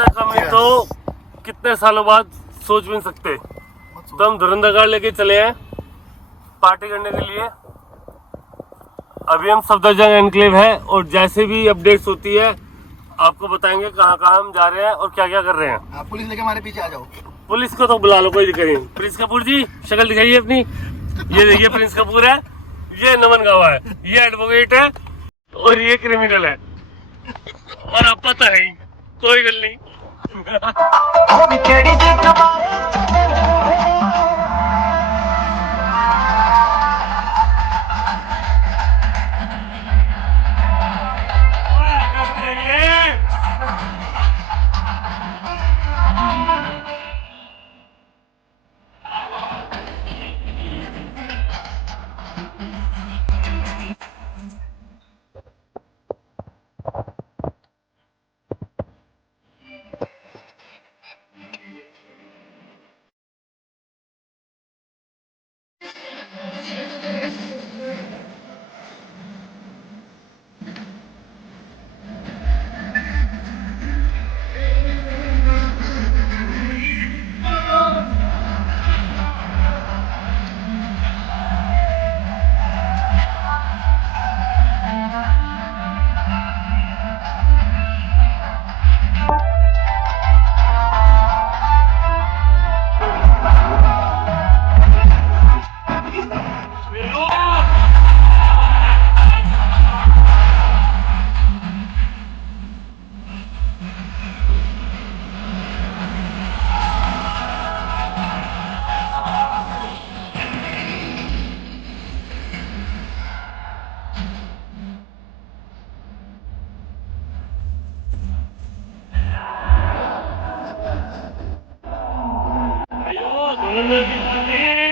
ऐसा कमी तो कितने सालों बाद सोच भी नहीं सकते। तो हम धुरंधर कार लेके चले हैं पार्टी करने के लिए। अभी हम सफदरजंग एनक्लेव है और जैसे भी अपडेट्स होती है आपको बताएंगे कहाँ कहाँ हम जा रहे हैं और क्या क्या कर रहे हैं। पुलिस लेके हमारे पीछे आ जाओ। पुलिस को तो बुला लो, कोई दिक्कत नहीं। प्रिंस कपूर जी शक्ल दिखाइए अपनी। ये देखिए प्रिंस कपूर है, ये नमन गावा है, ये एडवोकेट है और ये क्रिमिनल है। और अब पता है कोई गल नहीं। धुरंधर की पार्टी